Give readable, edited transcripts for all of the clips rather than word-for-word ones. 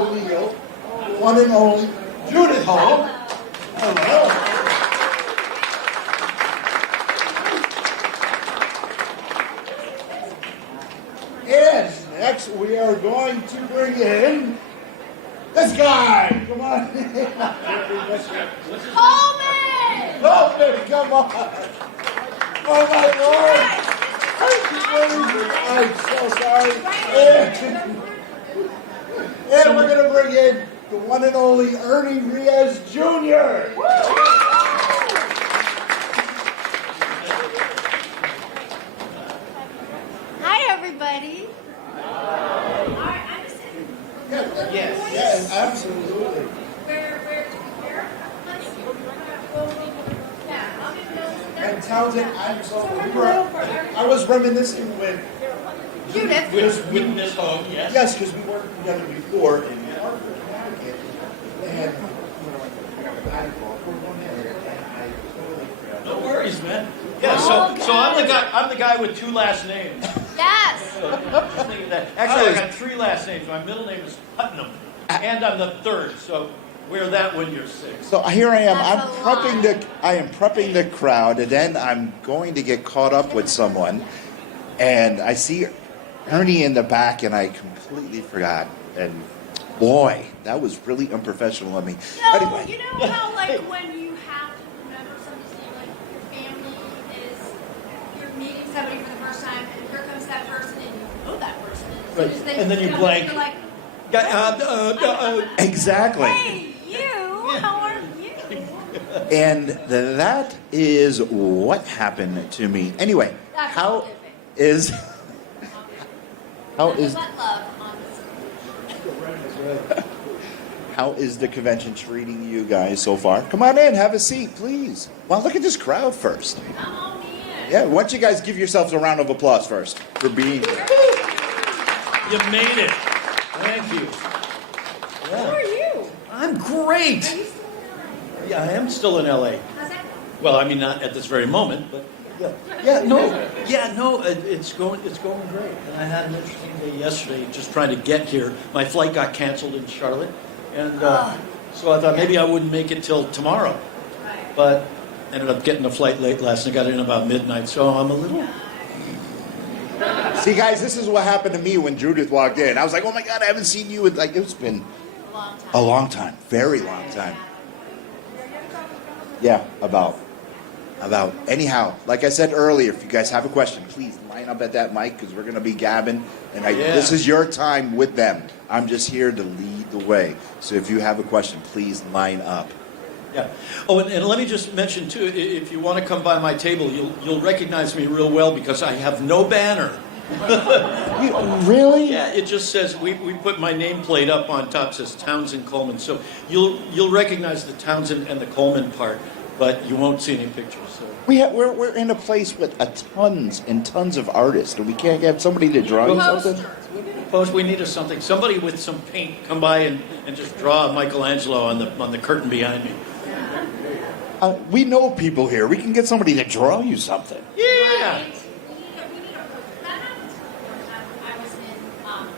O'Neill, one and only Judith Hall. Hello. And next we are going to bring in this guy. Come on. Coleman! Coleman, come on. Oh my Lord. I'm so sorry. And we're going to bring in the one and only Ernie Riaz Jr. Hi, everybody. Yes, absolutely. And Townsend, I'm so. I was reminiscing with Judith. With Miss Hogue, yes. Yes, because we worked together before in Hartford, Connecticut, and No worries, man. Yeah, so I'm the guy with two last names. Yes. Just thinking that. Actually, I got three last names. My middle name is Putnam, and I'm the third. So wear that when you're six. So here I am. That's I am prepping the crowd, and then I'm going to get caught up with someone, and I see Ernie in the back, and I completely forgot. And boy, that was really unprofessional of me. No, Anyway. you know how, like, when you have to remember something, like, your family is, you're meeting somebody for the first time, and here comes that person, and you know that person. Right. And then you blank. You're like, Exactly. hey, you, how are you? And that is what happened to me. Anyway, That's how all is how Nothing is but love on this. how is the convention treating you guys so far? Come on in, have a seat, please. Well, look at this crowd first. Come on in. Yeah, why don't you guys give yourselves a round of applause first for being here? You made it. Thank you. Who are you? I'm great. Are you still in LA? Yeah, I am still in LA. How's that? Well, I mean, not at this very moment, but it's going great. And I had an interesting day yesterday, just trying to get here. My flight got canceled in Charlotte, and so I thought maybe I wouldn't make it till tomorrow. Right. But ended up getting a flight late last night. Got in about midnight, so I'm a little. See, guys, this is what happened to me when Judith walked in. I was like, oh my God, I haven't seen you in, like, it's been a long time, very long time. Yeah, about. Anyhow, like I said earlier, if you guys have a question, please line up at that mic because we're going to be gabbing. And this is your time with them. I'm just here to lead the way. So if you have a question, please line up. Yeah. Oh, and let me just mention too, if you want to come by my table, you'll recognize me real well because I have no banner. Really? Yeah, it just says we put my nameplate up on top. Says Townsend Coleman, so you'll recognize the Townsend and the Coleman part, but you won't see any pictures. So. We're in a place with tons and tons of artists, and we can't get somebody to draw you something. Suppose we needed something. Somebody with some paint come by and just draw Michelangelo on the curtain behind me. We know people here. We can get somebody to draw you something. Yeah. Right. We need a poster. That happened to me one time. I was in, well,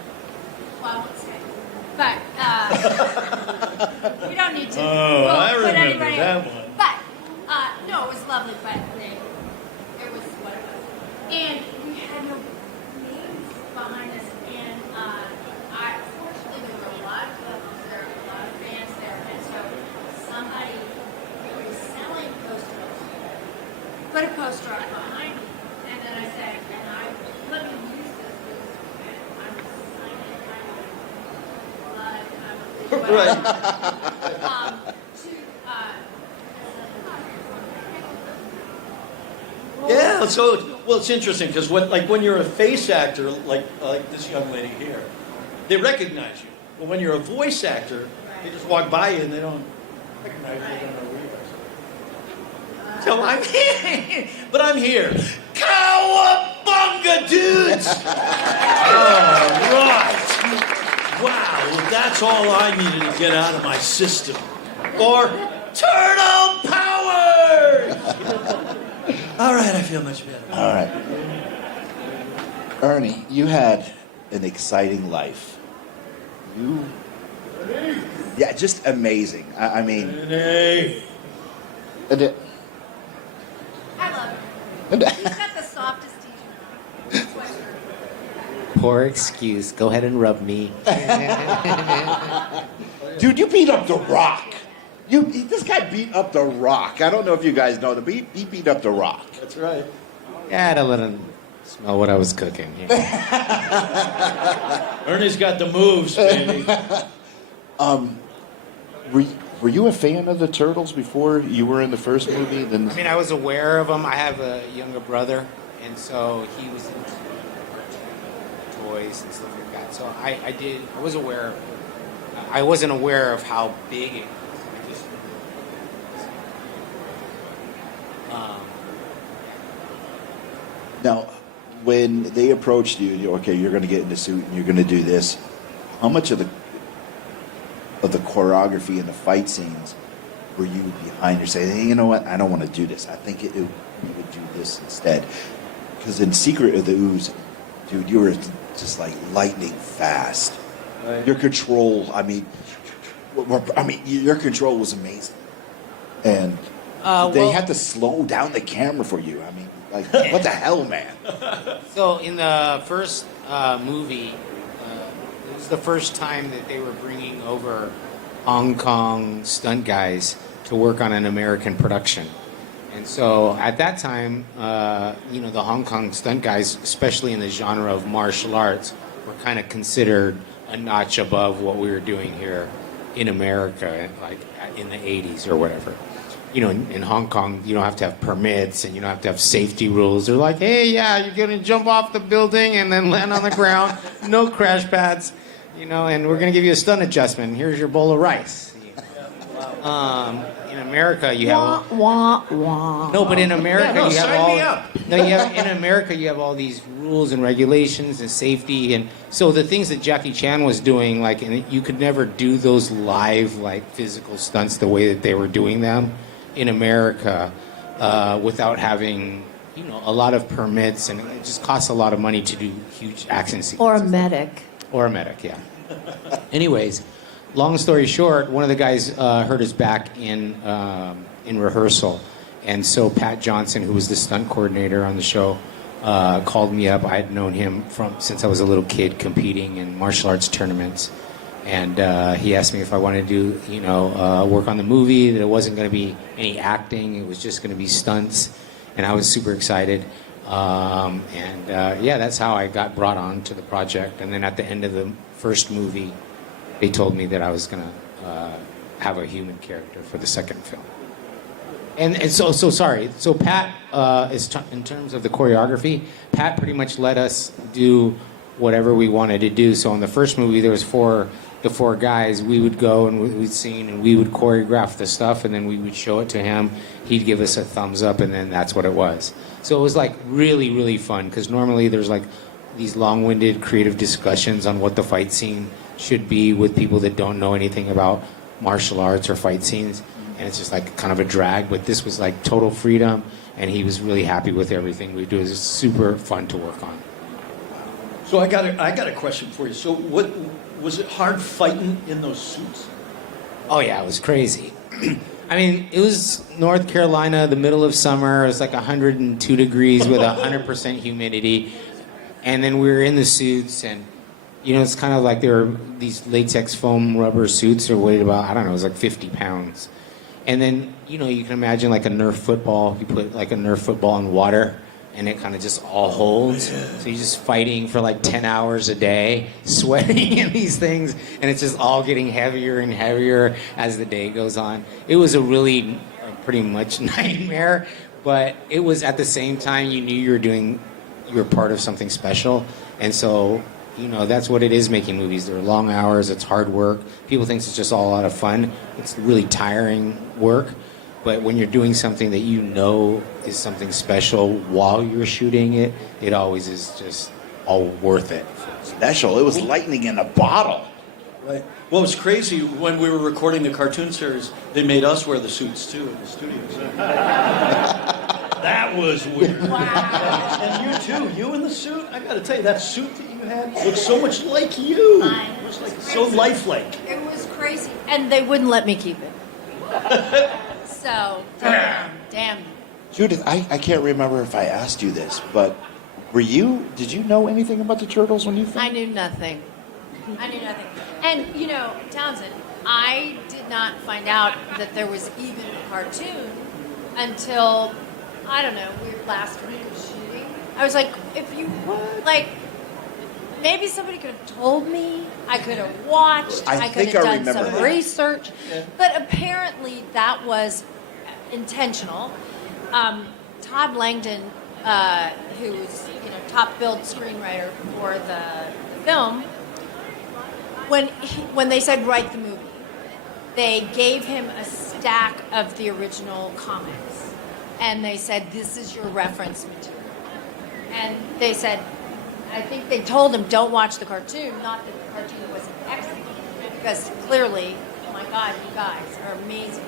I won't say. But, we don't need to. Oh, We'll I put remember anybody that in. one. But, no, it was lovely, but it was what it was. And we had no names behind us, and fortunately there were a lot of couples there, a lot of fans there, and so somebody was selling posters, put a poster up behind me, and then I said, let me use this because I will sign it, I will blood, I will do Right. Yeah, well, it's interesting because when you're a face actor, like this young lady here, they recognize you. But when you're a voice actor, they just walk by you and they don't recognize you. They don't know who you are. So I'm here, but I'm here. Cowabunga, dudes! All right. Wow, well, that's all I needed to get out of my system. Or turtle power! All right, I feel much better. All right. Ernie, you had an exciting life. You Yeah, just amazing. I mean, Renee. and I love him. He's got the softest t-shirt on. Sweatshirt. Poor excuse. Go ahead and rub me. dude, you beat up The Rock. This guy beat up The Rock. I don't know if you guys know, but he beat up The Rock. That's right. Yeah, I had to let him smell what I was cooking. Yeah. Ernie's got the moves, baby. Were you a fan of the Turtles before you were in the first movie? Then I mean, I was aware of him. I have a younger brother, and so he was into toys and stuff like that. So I was aware. I wasn't aware of how big it was. I just, now, when they approached you, okay, you're going to get in the suit and you're going to do this. How much of the choreography and the fight scenes were you behind? You're saying, hey, you know what? I don't want to do this. I think we would do this instead. Because in Secret of the Ooze, dude, you were just like lightning fast. Right. Your control, your control was amazing. And they had to slow down the camera for you. I mean, like, what the hell, man? So in the first movie, it was the first time that they were bringing over Hong Kong stunt guys to work on an American production. And so at that time, the Hong Kong stunt guys, especially in the genre of martial arts, were kind of considered a notch above what we were doing here in America, like in the 80s or whatever. You know, in Hong Kong, you don't have to have permits and you don't have to have safety rules. They're like, hey, yeah, you're going to jump off the building and then land on the ground. No crash pads, and we're going to give you a stunt adjustment. Here's your bowl of rice. In America, you have no, but in America you have sign all me up. in America you have all these rules and regulations and safety, and so the things that Jackie Chan was doing, like, and you could never do those live, like, physical stunts the way that they were doing them in America without having a lot of permits, and it just costs a lot of money to do huge action scenes. Or a medic. Or a medic, yeah. Anyways, long story short, one of the guys hurt his back in rehearsal, and so Pat Johnson, who was the stunt coordinator on the show, called me up. I had known him since I was a little kid competing in martial arts tournaments, and he asked me if I wanted to do work on the movie. That it wasn't going to be any acting; it was just going to be stunts, and I was super excited. That's how I got brought on to the project. And then at the end of the first movie, they told me that I was going to have a human character for the second film. And so sorry. So Pat, in terms of the choreography, Pat pretty much let us do whatever we wanted to do. So in the first movie, there was the four guys. We would go and we'd sing and we would choreograph the stuff, and then we would show it to him. He'd give us a thumbs up, and then that's what it was. So it was like really, really fun, because normally there's like these long-winded creative discussions on what the fight scene should be with people that don't know anything about martial arts or fight scenes, and it's just like kind of a drag. But this was like total freedom, and he was really happy with everything we do. It was super fun to work on. So I got a question for you. So what was it hard fighting in those suits? Oh yeah, it was crazy. I mean, it was North Carolina, the middle of summer. It was like 102 degrees with 100% humidity. And then we were in the suits, and, it's kind of like there were these latex foam rubber suits that weighed about, it was like 50 pounds. And then, you can imagine like a Nerf football. You put like a Nerf football in water, and it kind of just all holds. So you're just fighting for like 10 hours a day, sweating in these things, and it's just all getting heavier and heavier as the day goes on. It was a really pretty much nightmare, but it was at the same time you knew you were part of something special. And so, that's what it is making movies. They're long hours, it's hard work. People think it's just all a lot of fun. It's really tiring work. But when you're doing something that is something special while you're shooting it, it always is just all worth it. Special. It was lightning in a bottle. Right. Well, it was crazy when we were recording the cartoon series. They made us wear the suits too in the studios. That was weird. Wow. And you too. You in the suit. I got to tell you, that suit that you had looked so much like you. Mine. It was like so lifelike. It was and they wouldn't let me keep it. So, damn. Judith, I can't remember if I asked you this, but did you know anything about the Turtles when you filmed? I knew nothing. And, Townsend, I did not find out that there was even a cartoon until, I don't know, last week of shooting. I was like, maybe somebody could have told me. I could have watched. I could have done some research. Yeah. But apparently that was intentional. Todd Langdon, who's top billed screenwriter for the film, when they said write the movie, they gave him a stack of the original comics, and they said this is your reference material. And they said, I think they told him don't watch the cartoon, not that the cartoon wasn't excellent, because clearly, oh my God, you guys are amazing.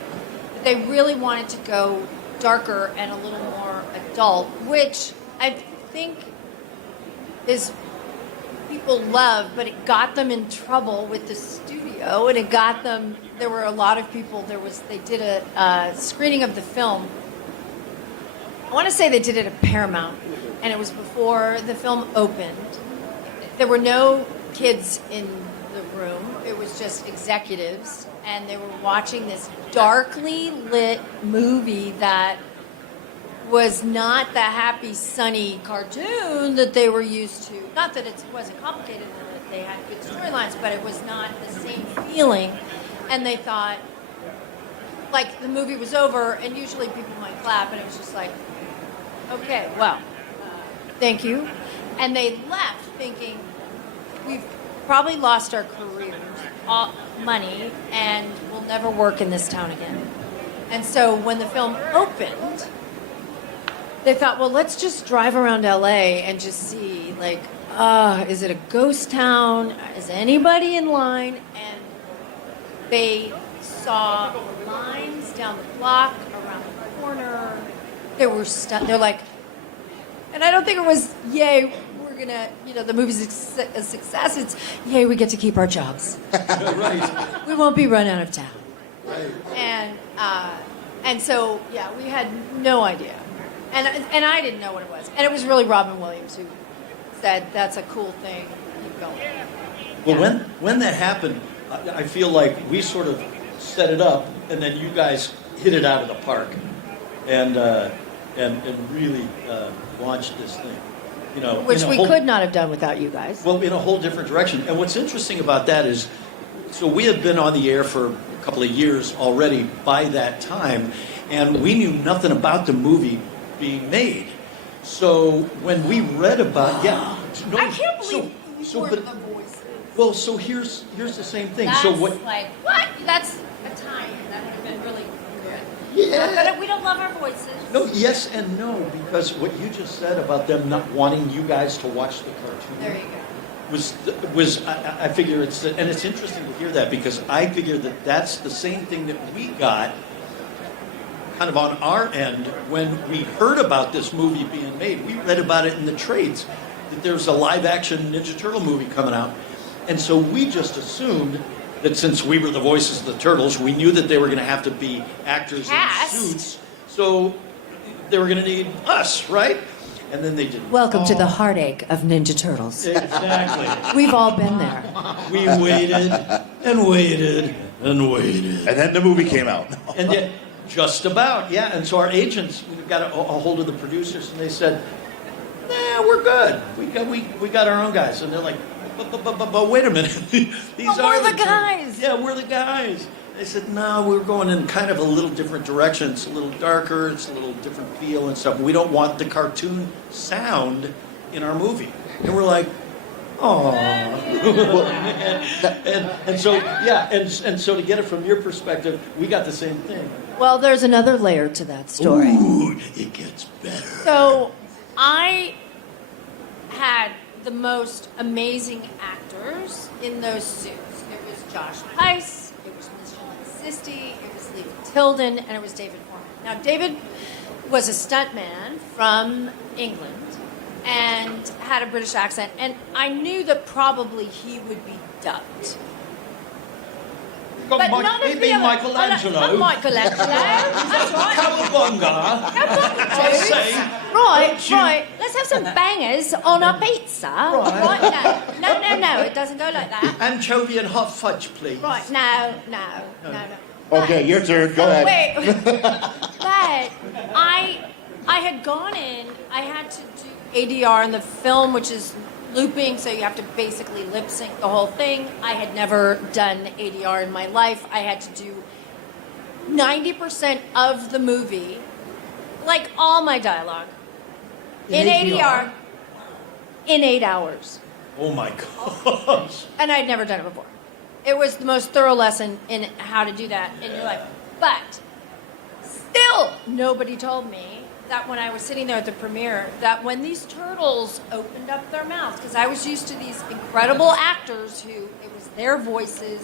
But they really wanted to go darker and a little more adult, which I think is people love, but it got them in trouble with the studio, and it got them. There were a lot of people. They did a screening of the film. I want to say they did it at Paramount, and it was before the film opened. There were no kids in the room. It was just executives, and they were watching this darkly lit movie that was not the happy, sunny cartoon that they were used to. Not that it wasn't complicated and that they had good storylines, but it was not the same feeling. And they thought, the movie was over, and usually people might clap, and it was just like, okay, well, thank you. And they left thinking, we've probably lost our careers, money, and we'll never work in this town again. And so when the film opened, they thought, well, let's just drive around LA and just see, is it a ghost town? Is anybody in line? And they saw lines down the block, around the corner. They were they're like, and I don't think it was, yay, we're gonna, the movie's a success. It's, yay, we get to keep our jobs. Right. We won't be run out of town. Right. And so, yeah, we had no idea. And I didn't know what it was. And it was really Robin Williams who said, that's a cool thing, keep going. Well, when that happened, I feel like we sort of set it up, and then you guys hit it out of the park, and really launched this thing. Which we could not have done without you guys. Well, in a whole different direction. And what's interesting about that is, so we had been on the air for a couple of years already by that time, and we knew nothing about the movie being made. So when we read about, I can't believe you were the voices. Well, so here's the same thing. That's so what? What? That's a time that would have been really good. Yeah. But we don't love our voices. No, yes and no, because what you just said about them not wanting you guys to watch the cartoon. There you go. Was I figure it's interesting to hear that, because I figure that that's the same thing that we got kind of on our end when we heard about this movie being made. We read about it in the trades that there's a live action Ninja Turtle movie coming out, and so we just assumed that since we were the voices of the Turtles, we knew that they were going to have to be actors in suits, so they were going to need us, right? And then they didn't. Welcome to the heartache of Ninja Turtles. Exactly. We've all been there. We waited and waited and waited. And then the movie came out. And yet, just about, yeah. And so our agents got a hold of the producers, and they said, "Nah, we're good. We got our own guys." And they're like, "But wait a minute, these we're the guys." Yeah, we're the guys. They said, "No, we're going in kind of a little different direction. It's a little darker. It's a little different feel and stuff. We don't want the cartoon sound in our movie." And we're like, "Oh." and so yeah, and so to get it from your perspective, we got the same thing. Well, there's another layer to that story. Ooh, it gets better. So I had the most amazing actors in those suits. It was Josh Peiss, it was Michelle Sisti, it was Lee Tilden, and it was David Foreman. Now, David was a stuntman from England and had a British accent, and I knew that probably he would be dubbed. got but Mi- none of it'd the be other... Michelangelo. Oh, Michelangelo. That's right. Cowabunga. I'll say, Right, don't you- right. Let's have some bangers on a pizza. Right, no. It doesn't go like that. Anchovy and hot fudge, please. Right, no. Okay, your turn. Go ahead. Wait, but I had gone in. I had to do ADR in the film, which is looping, so you have to basically lip sync the whole thing. I had never done ADR in my life. I had to do 90% of the movie, like all my dialogue, in ADR in 8 hours. Oh my gosh. And I'd never done it before. It was the most thorough lesson in how to do that in your life. But still, nobody told me that when I was sitting there at the premiere, that when these turtles opened up their mouths, because I was used to these incredible actors who, it was their voices,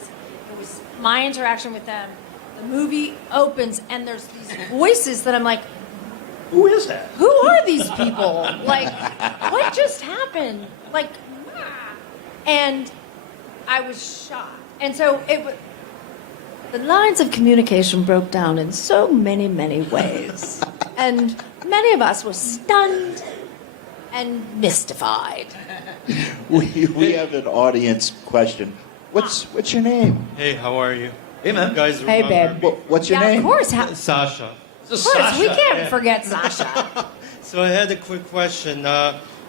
it was my interaction with them. The movie opens and there's these voices that I'm like, Who is that? who are these people? Like, what just happened? Like, and I was shocked. And so the lines of communication broke down in so many, many ways. And many of us were stunned and mystified. We have an audience question. What's your name? Hey, how are you? Hey, man. Guys, Hey, remember babe. What's your Yeah, name? of course. Sasha. Of course, we can't forget Sasha. So I had a quick question.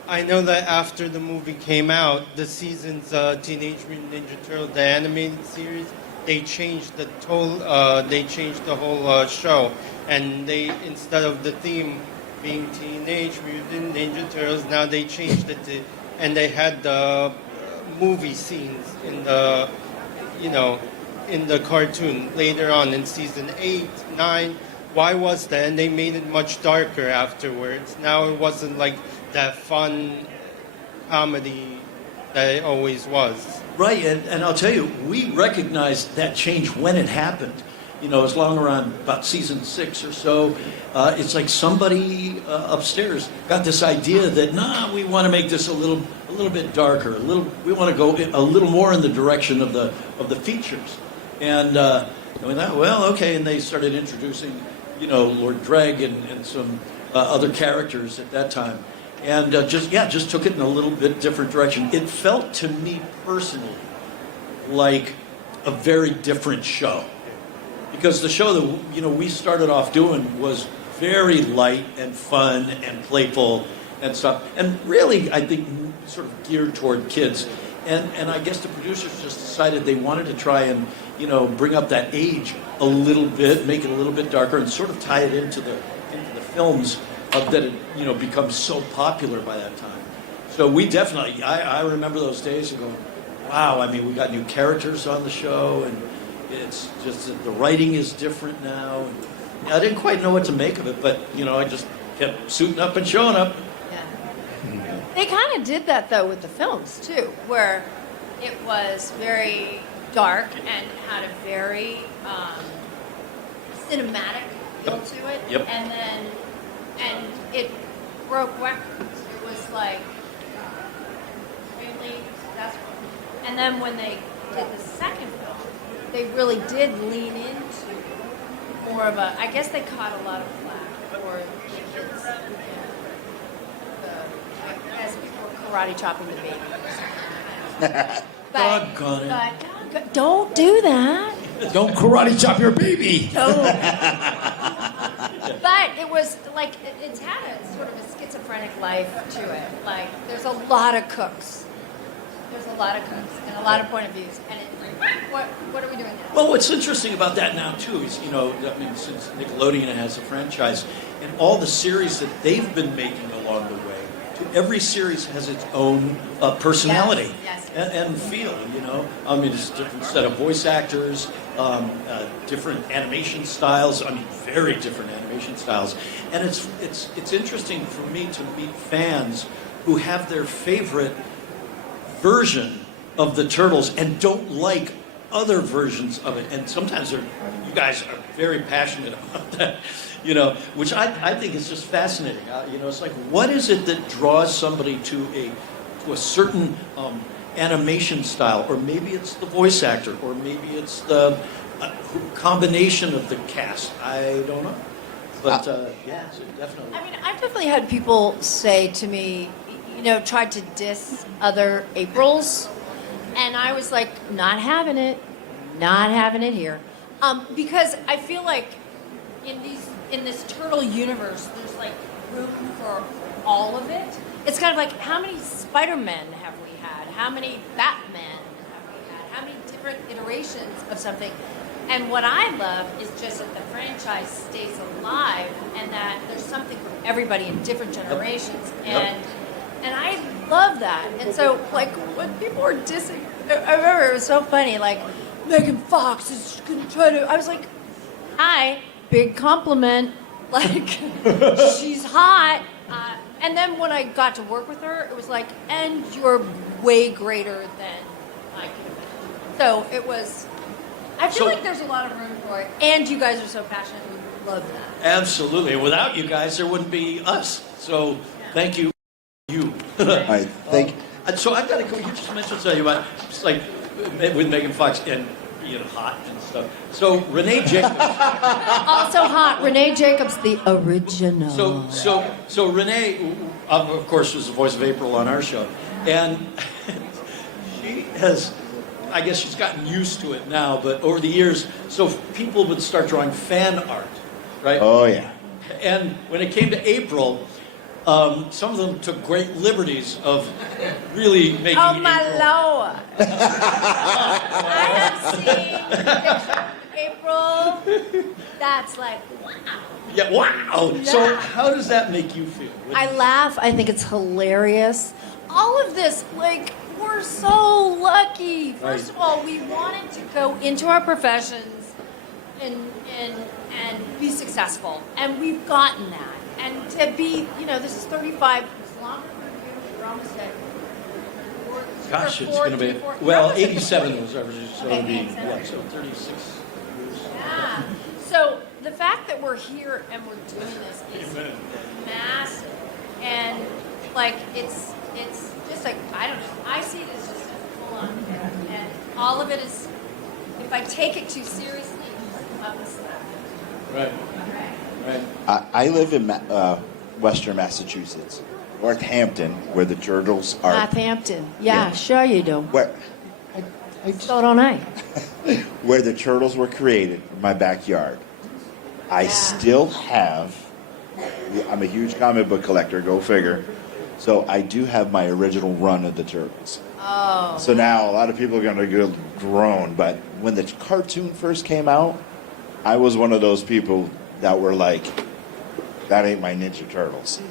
I know that after the movie came out, the season's Teenage Mutant Ninja Turtle, the animated series, they changed the whole show, and they, instead of the theme being Teenage Mutant Ninja Turtles, now they changed it to, and they had the movie scenes in the, in the cartoon later on in season 8, 9. Why was that? And they made it much darker afterwards. Now it wasn't like that fun comedy that it always was. Right, and I'll tell you, we recognized that change when it happened. It was long around about season 6 or so. It's like somebody upstairs got this idea that, we want to make this a little bit darker. We want to go a little more in the direction of the features. And we thought, well, okay. And they started introducing, Lord Dreg and some other characters at that time. And just took it in a little bit different direction. It felt to me personally like a very different show. Because the show that we started off doing was very light and fun and playful and stuff. And really, I think, sort of geared toward kids. And I guess the producers just decided they wanted to try and, bring up that age a little bit, make it a little bit darker, and sort of tie it into the films that had, become so popular by that time. So we definitely, I remember those days of going, wow, we got new characters on the show, and it's just that the writing is different now. And I didn't quite know what to make of it, but, I just kept suiting up and showing up. Yeah. They kind of did that, though, with the films, too, where it was very dark and had a very cinematic feel to it. Yep. And it broke records. It was like extremely successful. And then when they did the second film, they really did lean into more of a, I guess they caught a lot of flack for the kids, as people were karate chopping the baby. Doggone it. But don't do that. Don't karate chop your baby. Don't. But it was like, it's had a sort of a schizophrenic life to it. Like, there's a lot of cooks. There's a lot of cooks and a lot of point of views. And it's like, what are we doing now? Well, what's interesting about that now, too, is, since Nickelodeon has a franchise, and all the series that they've been making along the way, every series has its own personality Yes. and feel, it's a different set of voice actors, different animation styles, very different animation styles. And it's interesting for me to meet fans who have their favorite version of the Turtles and don't like other versions of it. And sometimes you guys are very passionate about that, which I think is just fascinating. It's like, what is it that draws somebody to a certain animation style? Or maybe it's the voice actor, or maybe it's the combination of the cast. I don't know. But yeah, so definitely. I mean, I've definitely had people say to me, tried to diss other Aprils, and I was like, not having it here, because I feel like in this turtle universe, there's like room for all of it. It's kind of like, how many Spider-Men have we had? How many Batman have we had? How many different iterations of something? And what I love is just that the franchise stays alive and that there's something for everybody in different generations. And I love that. And so, like, when people were dissing, I remember it was so funny, like, Megan Fox is going to try to, I was like, hi, big compliment. Like, she's hot. And then when I got to work with her, it was like, and you're way greater than I could have been. So it was, I feel like there's a lot of room for it. And you guys are so passionate. We love that. Absolutely. Without you guys, there wouldn't be us. So thank you. I think. So I've got to go. You just mentioned something about just like with Megan Fox and being hot and stuff. So Renee Jacobs. Also hot. Renee Jacobs, the original. So Renee, of course, was the voice of April on our show, and she has. I guess she's gotten used to it now, but over the years, so people would start drawing fan art, right? Oh yeah. And when it came to April, some of them took great liberties of really making Oh my April. Lord! I have seen April. That's like, wow. Yeah, wow. Yeah. So how does that make you feel? I laugh. I think it's hilarious. All of this, like, we're so lucky. First of all, we wanted to go into our professions and be successful, and we've gotten that. And to be, this is 35. It's longer for you. We're almost at. Gosh, it's going to be. Well, 87 was originally, so it'll be so 36 years. Yeah. So the fact that we're here and we're doing this is massive, and like it's just like, I don't know. I see it as just a full on thing, and all of it is. If I take it too seriously, I'm a slap. Right. I live in Western Massachusetts, Northampton, where the turtles are. Northampton. Yeah, sure you do. Where, So don't I. where the turtles were created in my backyard. I still have. I'm a huge comic book collector. Go figure. So I do have my original run of the turtles. Oh. So now a lot of people are going to go groan, but when the cartoon first came out, I was one of those people that were like, that ain't my Ninja Turtles.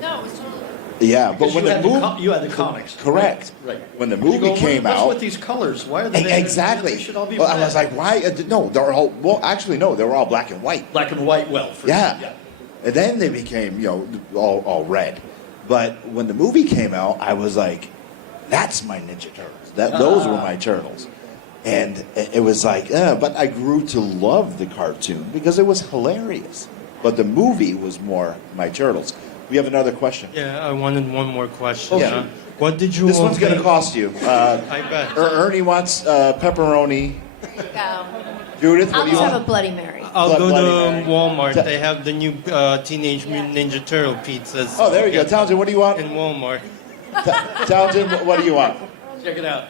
No, it was totally. Yeah, but Because when you the had movie, you had the comics. correct. Right. When the You movie go, came what's out, with these colors? Why are they? exactly. They should all be Well, I red. was like, why? No, they're all. Well, actually, no, they were all black and white. Black and white. Well, for Yeah. yeah. And then they became, all red. But when the movie came out, I was like, that's my Ninja Turtles. Those were my turtles. And it was like, but I grew to love the cartoon because it was hilarious. But the movie was more my turtles. We have another question. Yeah, I wanted one more question. Yeah. What did you? This one's going to think- cost you. I bet. Ernie wants pepperoni. There you go. Judith, what I'll do you just have want? a Bloody Mary. I'll go Bloody to Mary. Walmart. They have the new Teenage Mutant Ninja Turtle pizzas. Oh, there you go. Townsend, what do you want? In Walmart. Townsend, what do you want? Check it out.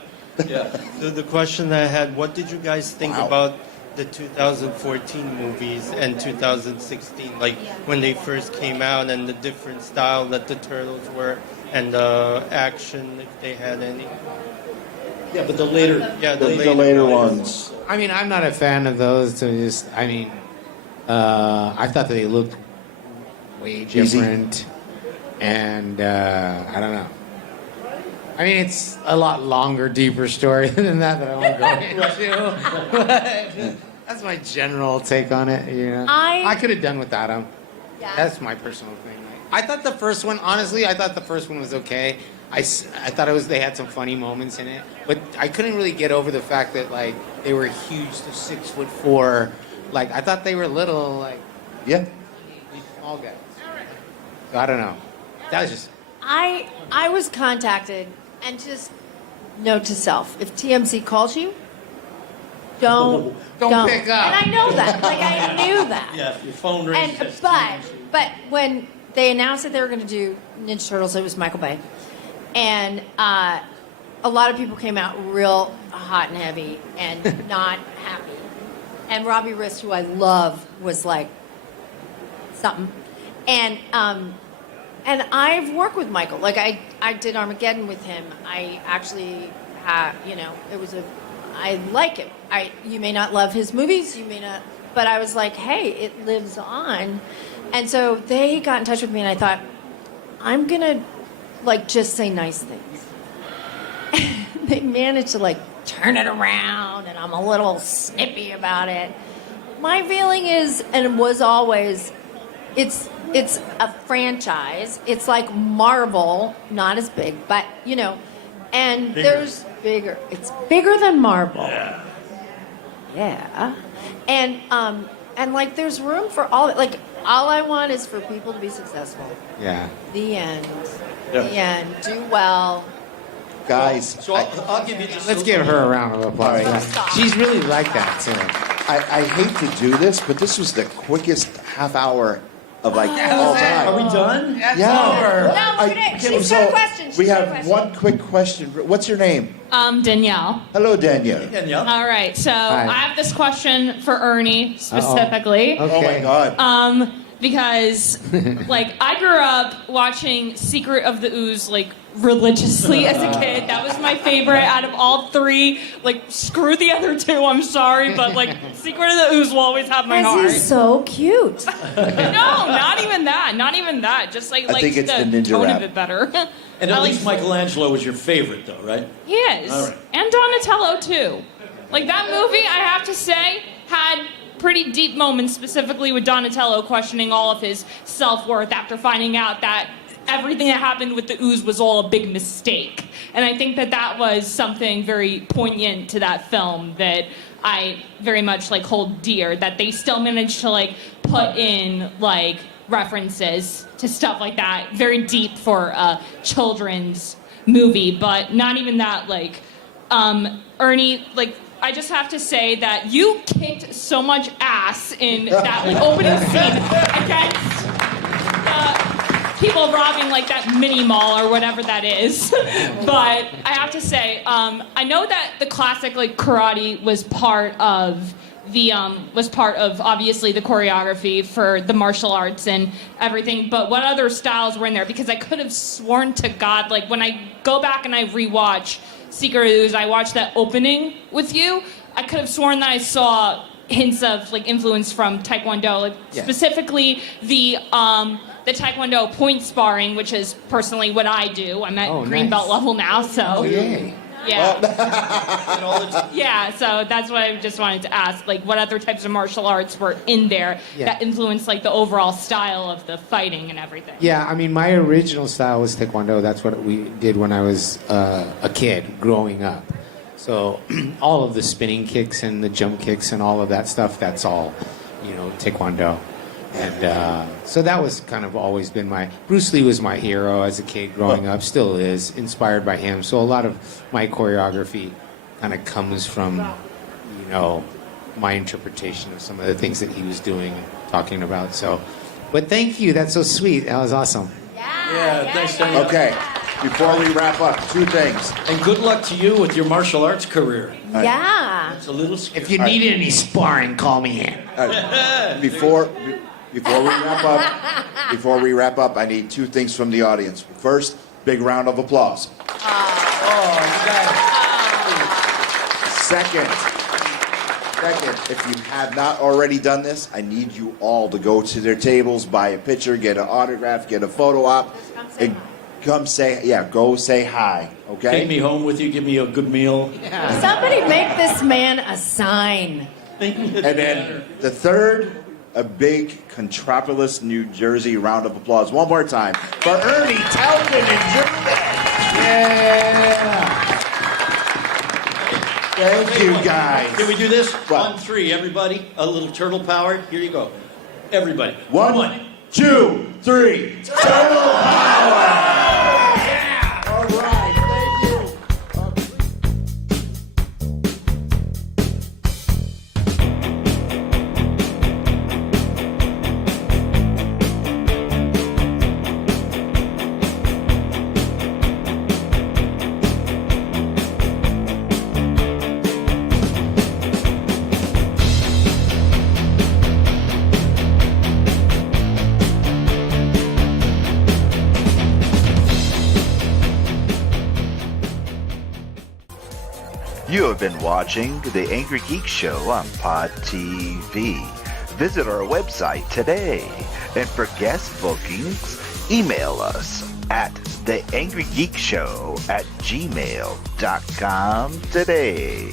Yeah. So the question I had: what did you guys think Wow. about the 2014 movies and 2016? Like when they first came out, and the different style that the turtles were, and the action, if they had any. Yeah, but the later. Yeah, The later ones. I mean, I'm not a fan of those. I thought that they looked way Cheesy. different, and I don't know. I mean, it's a lot longer, deeper story than that I won't go into. But that's my general take on it. I could have done without them. Yeah. That's my personal thing. I thought the first one, honestly, was okay. I thought they had some funny moments in it, but I couldn't really get over the fact that like they were huge, to 6'4". Like I thought they were little, like Yeah. these small guys. So I don't know. That was just. I was contacted, and just note to self: if TMZ calls you, Don't pick up. And I know that. Like I knew that. Yeah, if your phone rings. And that's but when they announced that they were going to do Ninja Turtles, it was Michael Bay, and a lot of people came out real hot and heavy and not happy. And Robbie Rist, who I love, was like something. And I've worked with Michael. Like I did Armageddon with him. I actually had, it was I like it. You may not love his movies, you may not, but I was like, hey, it lives on. And so they got in touch with me, and I thought, I'm gonna just say nice things. They managed to turn it around, and I'm a little snippy about it. My feeling is, and was always, it's a franchise. It's like Marvel, not as big, but and Bigger. there's bigger. It's bigger than Marvel. Yeah. Yeah. And there's room for all. All I want is for people to be successful. Yeah. The end. Yeah. The end. Do well. Guys, So I'll give you just. Let's give her a round of applause. All right. for that. She's really like that too. I hate to do this, but this was the quickest half hour of all Are time. we done? Yeah. No, we're gonna, she's got a question. We She's got a have question. one quick question. What's your name? Danielle. Hello, Danielle. Danielle. All right, so Hi. I have this question for Ernie specifically. Oh my God. Because I grew up watching Secret of the Ooze religiously as a kid. That was my favorite out of all three. Screw the other two, I'm sorry, but Secret of the Ooze will always have my heart. He's so cute. No, not even that. Not even that. Just I think it's the ninja tone rap. of it better. And at least Michelangelo was your favorite, though, right? He is. All right. And Donatello, too. That movie, I have to say, had pretty deep moments, specifically with Donatello questioning all of his self-worth after finding out that everything that happened with the ooze was all a big mistake. And I think that was something very poignant to that film that I very much hold dear, that they still managed to put in references to stuff like that, very deep for a children's movie, but not even that. Ernie, I just have to say that you kicked so much ass in that opening scene against people robbing that mini mall or whatever that is. But I have to say, I know that the classic karate was part of obviously the choreography for the martial arts and everything, but what other styles were in there? Because I could have sworn to God, when I go back and I rewatch Secret of the Ooze, I watched that opening with you, I could have sworn that I saw hints of influence from Taekwondo, Yeah. specifically the Taekwondo point sparring, which is personally what I do. I'm at green nice. belt level now, so Oh, yay. yeah. Yeah, so that's what I just wanted to ask. What other types of martial arts were in there that influenced the overall style of the fighting and everything? Yeah, I mean, my original style was Taekwondo. That's what we did when I was a kid growing up. So all of the spinning kicks and the jump kicks and all of that stuff, that's all, Taekwondo. And so that was kind of always been Bruce Lee was my hero as a kid growing up, still is, inspired by him. So a lot of my choreography kind of comes from, my interpretation of some of the things that he was doing and talking about. So, but thank you, that's so sweet. That was awesome. Yeah, thanks, Danielle. Okay, before we wrap up, two things. And good luck to you with your martial arts career. Yeah. It's a little scary. If you need any sparring, call me in. Before we wrap up, I need two things from the audience. First, big round of applause. Second, if you have not already done this, I need you all to go to their tables, buy a picture, get an autograph, get a photo op, and go say hi, okay? Take me home with you, give me a good meal. Somebody make this man a sign. And then the third, a big Contropolis, New Jersey round of applause. One more time for Ernie Talbot and Judith. Yeah. Thank you, guys. Can we do this? What? On three, everybody. A little turtle power. Here you go. Everybody. One, 2, 3. Turtle power! All right, thank you. have been watching The Angry Geek Show on Pod TV. Visit our website today. And for guest bookings, email us at theangrygeekshow@gmail.com today.